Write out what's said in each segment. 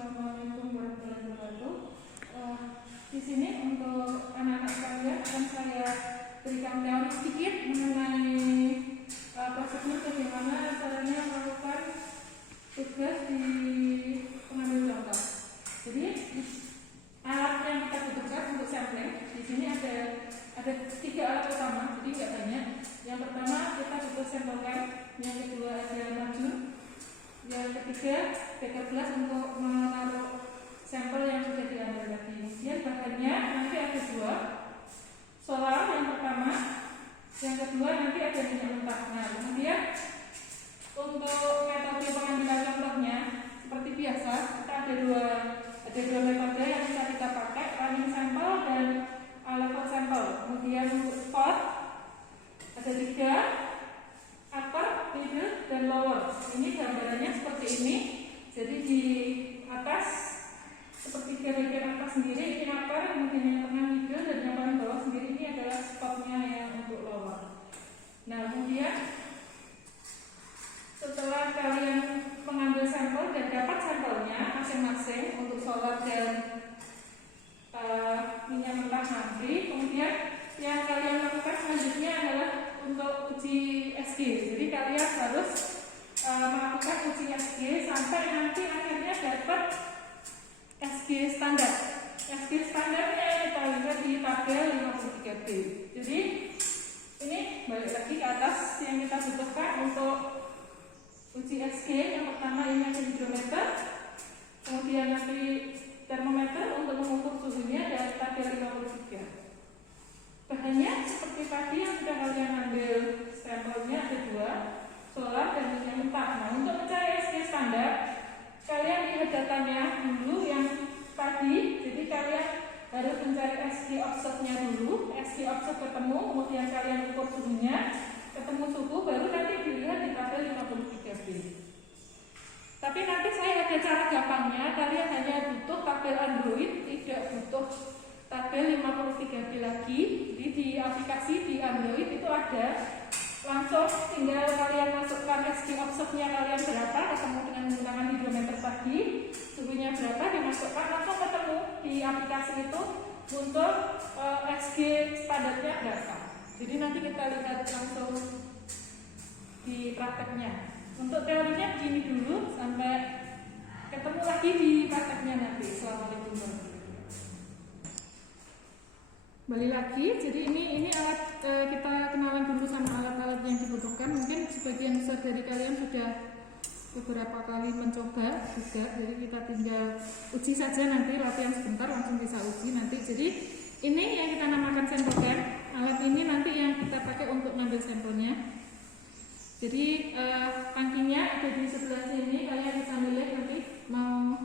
Assalamualaikum warahmatullahi wabarakatuh. Di sini untuk anak-anak sekalian akan saya berikan teori sedikit mengenai prosedur bagaimana caranya melakukan tugas di pengambil contoh. Jadi alat yang kita butuhkan untuk sampling di sini ada 3 alat utama, jadi nggak banyak. Yang pertama kita butuh sampelkan, yang kedua ada majun, yang ketiga beker gelas untuk menaruh sampel yang sudah diambil tadi. Kemudian bahannya nanti ada 2, solar yang pertama, yang kedua nanti ada minyak mentah. Nah, kemudian untuk metode pengambilan contohnya seperti biasa kita ada dua metode yang bisa kita pakai, running sample dan level sample. Kemudian untuk spot ada 3, upper, middle, dan lower. Ini gambarannya seperti ini. Jadi di atas seperti bagian atas sendiri ini upper, kemudian yang tengah middle, dan yang paling bawah sendiri ini adalah spotnya yang untuk lower. Nah, kemudian setelah kalian mengambil sampel dan dapat sampelnya masing-masing untuk solar dan minyak mentah nanti, kemudian yang kalian lakukan selanjutnya adalah untuk uji SG. Jadi kalian harus melakukan uji SG sampai nanti akhirnya dapat SG standar. SG standarnya kita lihat di tabel 53B. Jadi ini balik lagi ke atas yang kita butuhkan untuk uji SG. Yang pertama ini ada hidrometer, kemudian nanti termometer untuk mengukur suhunya, dan tabel 53. Bahannya seperti tadi yang sudah kalian ambil sampelnya ada 2, solar dan minyak mentah. Nah, untuk mencari SG standar kalian lihat datanya dulu yang tadi. Jadi kalian harus mencari SG offsetnya dulu. SG offset ketemu, kemudian kalian ukur suhunya, ketemu suhu, baru nanti dilihat di tabel 53B. Tapi nanti saya ada cara gampangnya. Kalian hanya butuh tabel Android, tidak butuh tabel 53B lagi. Jadi di aplikasi di Android itu ada, langsung tinggal kalian masukkan SG offsetnya kalian berapa, ketemu dengan menggunakan hidrometer tadi, suhunya berapa dimasukkan, langsung ketemu di aplikasi itu untuk SG standarnya berapa. Jadi nanti kita lihat langsung di prakteknya. Untuk teorinya begini dulu, sampai ketemu lagi di prakteknya nanti. Assalamualaikum warahmatullahi wabarakatuh. Kembali lagi, jadi ini alat, kita kenalan dulu sama alat-alat yang dibutuhkan. Mungkin sebagian besar dari kalian sudah beberapa kali mencoba juga, jadi kita tinggal uji saja nanti, latihan sebentar langsung bisa uji nanti. Jadi ini yang kita namakan sampel can. Alat ini nanti yang kita pakai untuk ngambil sampelnya. Jadi tangkinya ada di sebelah sini, kalian bisa milih nanti mau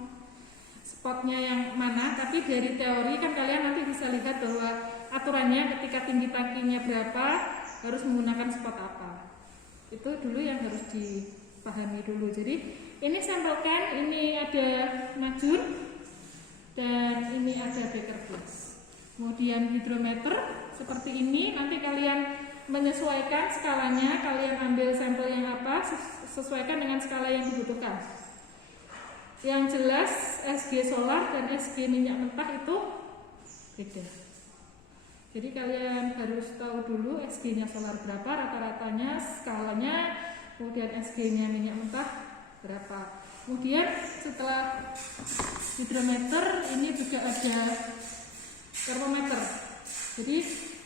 spotnya yang mana. Tapi dari teori kan kalian nanti bisa lihat bahwa aturannya ketika tinggi tangkinya berapa harus menggunakan spot apa. Itu dulu yang harus dipahami dulu. Jadi ini sampel can, ini ada majun, dan ini ada beker gelas. Kemudian hidrometer seperti ini, nanti kalian menyesuaikan skalanya, kalian ambil sampel yang apa, sesuaikan dengan skala yang dibutuhkan. Yang jelas SG solar dan SG minyak mentah itu beda. Jadi kalian harus tahu dulu SG-nya solar berapa, rata-ratanya, skalanya, kemudian SG-nya minyak mentah berapa. Kemudian setelah hidrometer ini juga ada termometer. Jadi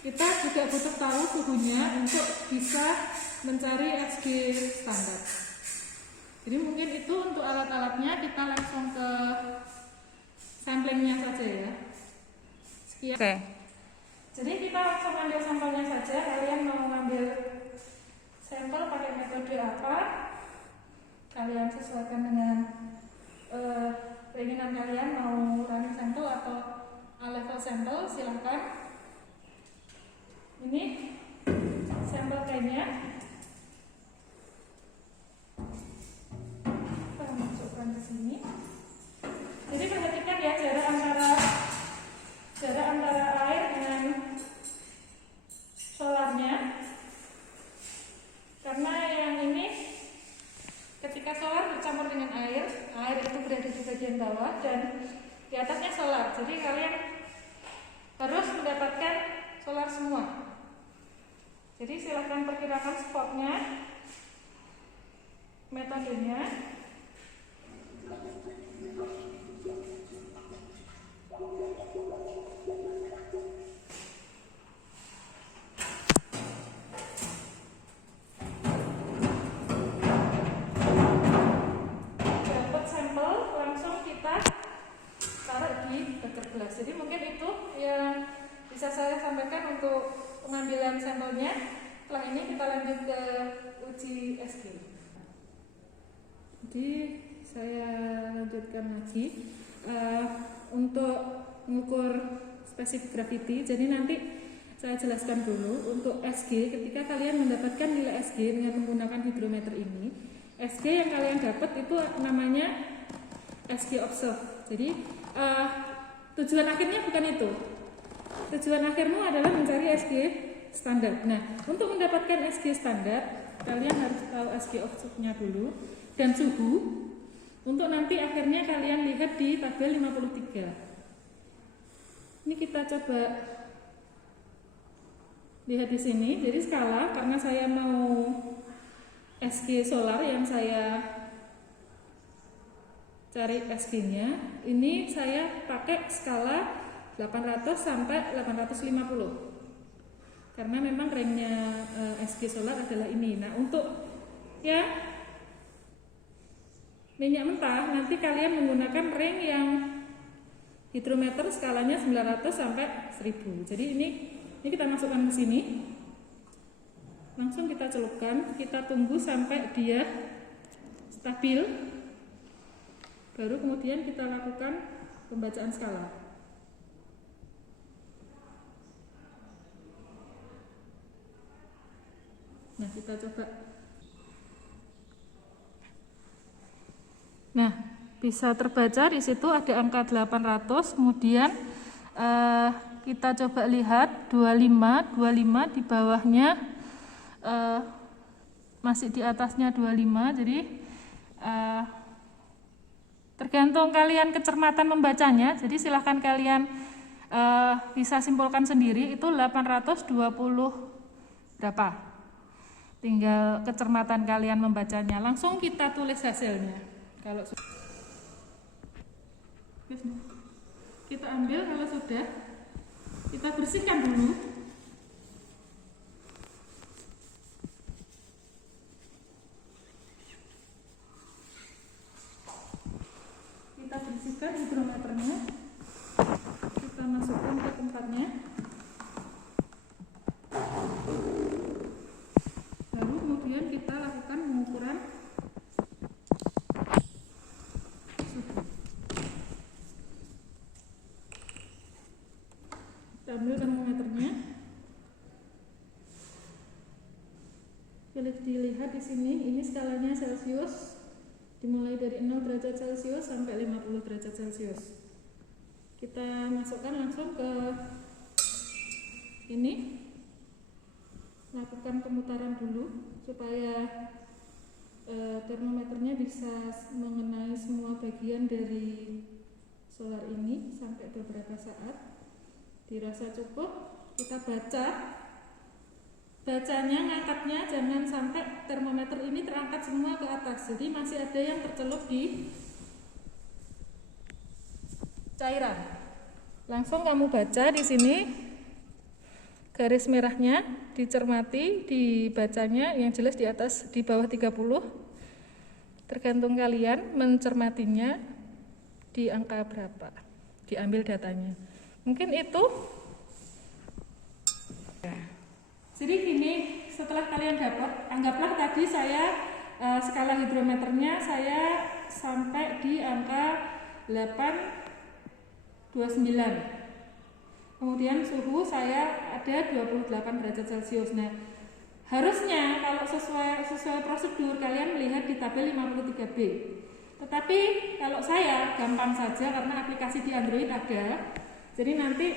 kita juga butuh tahu suhunya untuk bisa mencari SG standar. Jadi mungkin itu untuk alat-alatnya, kita langsung ke samplingnya saja ya. Sekian. Okay. Jadi kita langsung ambil sampelnya saja. Kalian mau ngambil sampel pakai metode apa? Kalian sesuaikan dengan keinginan kalian, mau running sampel atau level sampel, silahkan. Ini sampel kayaknya kita masukkan ke sini. Jadi perhatikan ya jarak antara air dengan solarnya, karena yang ini ketika solar bercampur dengan air itu berada di bagian bawah dan di atasnya solar. Jadi kalian harus mendapatkan solar semua. Jadi silahkan perkirakan spotnya, metodenya. Dapat sampel langsung kita taruh di beker gelas. Jadi mungkin itu yang bisa saya sampaikan untuk pengambilan sampelnya. Setelah ini kita lanjut ke uji SG. Jadi saya lanjutkan lagi untuk mengukur spesifik gravity. Jadi nanti saya jelaskan dulu untuk SG. Ketika kalian mendapatkan nilai SG dengan menggunakan hidrometer ini, SG yang kalian dapat itu namanya SG observe. Jadi tujuan akhirnya bukan itu. Tujuan akhirmu adalah mencari SG standar. Nah, untuk mendapatkan SG standar, kalian harus tahu SG observe-nya dulu dan suhu. Untuk nanti akhirnya kalian lihat di tabel 53. Ini kita coba lihat di sini. Jadi skala, karena saya mau SG solar yang saya cari SG-nya, ini saya pakai skala 800 sampai 850. Karena memang range-nya SG solar adalah ini. Nah, untuk ya minyak mentah nanti kalian menggunakan range yang hidrometer skalanya 900 sampai 1000. Jadi ini kita masukkan ke sini. Langsung kita celupkan, kita tunggu sampai dia stabil. Baru kemudian kita lakukan pembacaan skala. Nah, kita coba. Nah, bisa terbaca di situ ada angka 800, kemudian kita coba lihat 25 di bawahnya masih di atasnya 25. Jadi tergantung kalian kecermatan membacanya. Jadi silahkan kalian bisa simpulkan sendiri itu 820 berapa. Tinggal kecermatan kalian membacanya. Langsung kita tulis hasilnya. Kalau kita ambil, kalau sudah kita bersihkan dulu. Kita bersihkan hidrometernya. Kita masukkan ke tempatnya. Lalu kemudian kita lakukan pengukuran ambil termometernya. Boleh dilihat di sini, ini skalanya Celcius, dimulai dari 0 derajat Celcius sampai 50 derajat Celcius. Kita masukkan langsung ke ini, lakukan pemutaran dulu supaya termometernya bisa mengenai semua bagian dari solar ini sampai beberapa saat. Dirasa cukup, kita baca. Bacanya, ngangkatnya jangan sampai termometer ini terangkat semua ke atas. Jadi masih ada yang tercelup di cairan. Langsung kamu baca di sini garis merahnya, dicermati, dibacanya yang jelas di atas, di bawah 30. Tergantung kalian mencermatinya di angka berapa. Diambil datanya. Mungkin itu. Jadi gini, setelah kalian dapat, anggaplah tadi saya skala hidrometernya saya sampai di angka 829. Kemudian suhu saya ada 28 derajat Celcius. Nah, harusnya kalau sesuai prosedur kalian melihat di tabel 53B. Tetapi kalau saya gampang saja karena aplikasi di Android ada. Jadi nanti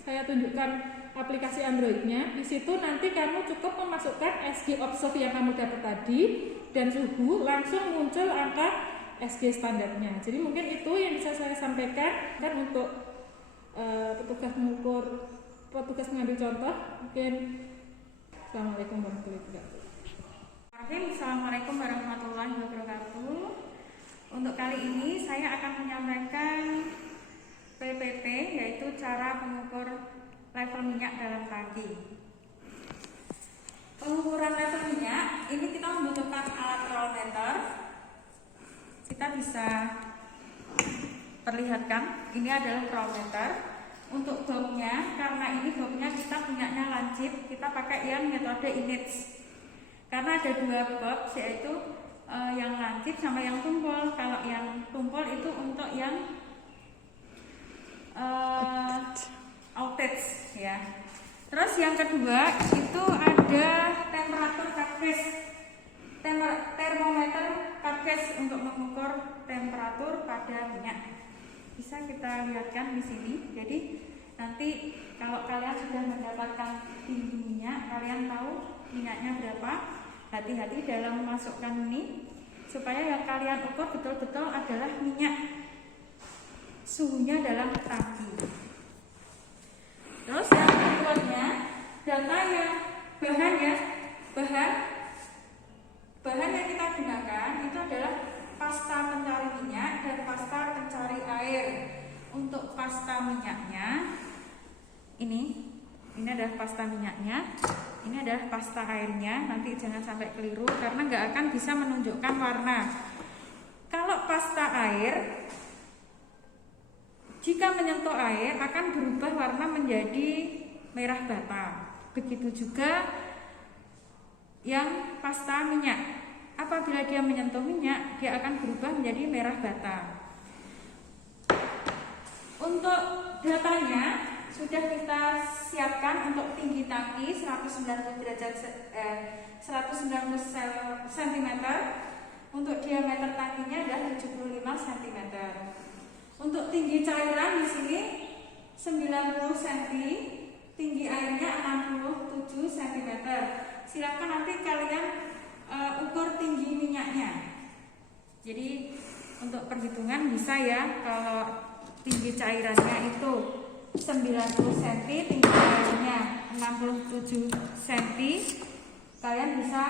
saya tunjukkan aplikasi Androidnya. Di situ nanti kamu cukup memasukkan SG observe yang kamu dapat tadi dan suhu, langsung muncul angka SG standarnya. Jadi mungkin itu yang bisa saya sampaikan kan untuk petugas mengukur, petugas mengambil contoh. Mungkin Assalamualaikum warahmatullahi wabarakatuh. Assalamualaikum warahmatullahi wabarakatuh. Untuk kali ini saya akan menyampaikan PPP, yaitu cara mengukur level minyak dalam tangki. Pengukuran level minyak ini kita membutuhkan alat rolmeter. Kita bisa perlihatkan, ini adalah rolmeter. Untuk bobnya, karena ini bobnya kita punyanya lancip, kita pakai yang metode INITS. Karena ada dua bob, yaitu yang lancip sama yang tumpul. Kalau yang tumpul itu untuk yang outage ya. Terus yang kedua itu ada temperatur cartridge, termometer cartridge untuk mengukur temperatur pada minyak. Bisa kita lihatkan di sini. Jadi nanti kalau kalian sudah mendapatkan tinggi minyak, kalian tahu minyaknya berapa. Hati-hati dalam memasukkan ini supaya yang kalian ukur betul-betul adalah minyak suhunya dalam tangki. Terus yang berikutnya data yang bahan yang kita gunakan itu adalah pasta pencari minyak dan pasta pencari air. Untuk pasta minyaknya ini adalah pasta minyaknya, ini adalah pasta airnya. Nanti jangan sampai keliru karena nggak akan bisa menunjukkan warna. Kalau pasta air, jika menyentuh air akan berubah warna menjadi merah bata. Begitu juga yang pasta minyak. Apabila dia menyentuh minyak, dia akan berubah menjadi merah bata. Untuk datanya sudah kita siapkan. Untuk tinggi tangki 190 cm. Untuk diameter tangkinya adalah 75 cm. Untuk tinggi cairan di sini 90 cm, tinggi airnya 67 cm. Silakan nanti kalian ukur tinggi minyaknya. Jadi untuk perhitungan bisa ya, kalau tinggi cairannya itu 90 cm, tinggi airnya 67 cm, kalian bisa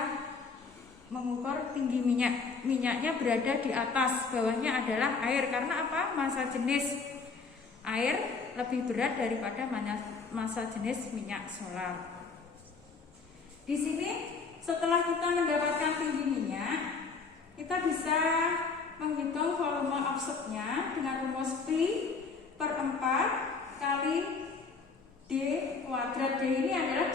mengukur tinggi minyak. Minyaknya berada di atas, bawahnya adalah air. Karena apa? Massa jenis air lebih berat daripada massa jenis minyak solar. Di sini setelah kita mendapatkan tinggi minyak, kita bisa menghitung volume offsetnya dengan rumus P per 4 kali D kuadrat. D ini adalah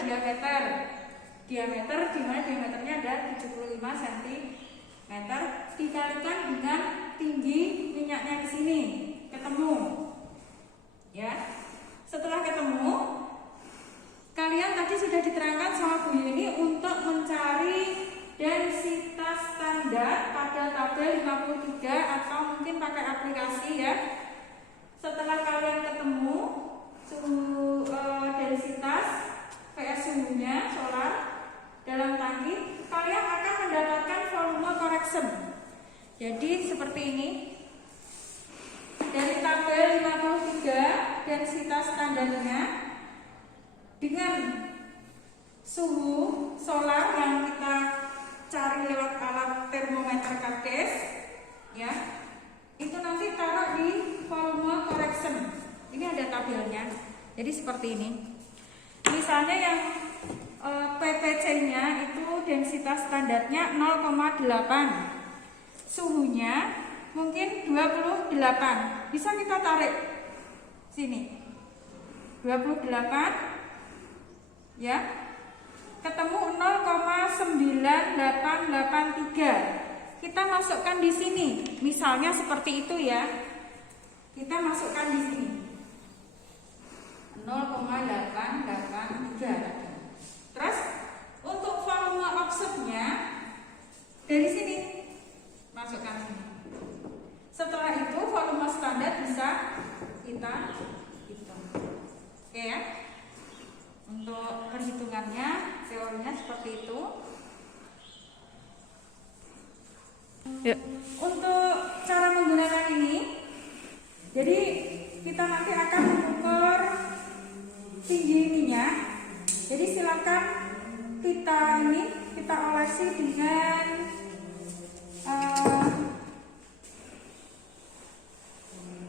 diameter di mana diameternya ada 75 cm dikalikan dengan tinggi minyaknya di sini, ketemu ya. Setelah ketemu, kalian tadi sudah diterangkan sama Bu Yuni untuk mencari densitas standar pada tabel 53 atau mungkin pakai aplikasi ya. Setelah kalian ketemu suhu densitas VS suhunya solar dalam tangki, kalian akan mendapatkan volume correction. Jadi seperti ini. Dari tabel 53 densitas standarnya dengan suhu solar yang kita cari lewat alat termometer cartridge ya, itu nanti taruh di volume correction. Ini ada tabelnya. Jadi seperti ini. Misalnya yang PPC-nya itu densitas standarnya 0,8, suhunya mungkin 28. Bisa kita tarik sini 28 ya, ketemu 0,9883. Kita masukkan di sini, misalnya seperti itu ya. Kita masukkan di sini 0,883. Terus untuk volume offsetnya dari sini masukkan sini. Setelah itu volume standar bisa kita hitung. Oke ya. Untuk perhitungannya, teorinya seperti itu. Ya. Untuk Jadi kita nanti akan mengukur tinggi minyak. Jadi silakan kita olesi dengan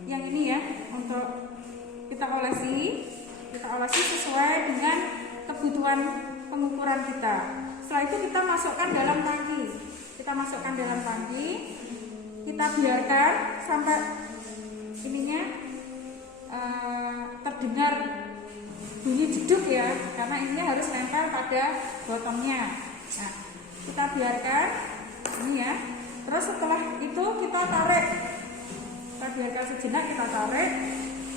yang ini ya, untuk kita olesi sesuai dengan kebutuhan pengukuran kita. Setelah itu kita masukkan dalam tangki. Kita biarkan sampai ininya terdengar bunyi jeduk ya, karena ininya harus nempel pada bottomnya. Nah, kita biarkan ini ya. Terus setelah itu kita tarik. Kita biarkan sejenak, kita tarik.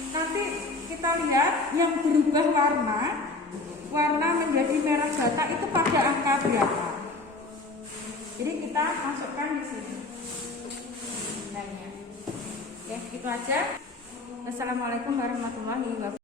Nanti kita lihat yang berubah warna menjadi merah bata itu pada angka berapa. Jadi kita masukkan di sini. Nah, ya, itu aja. Wassalamualaikum warahmatullahi wabarakatuh.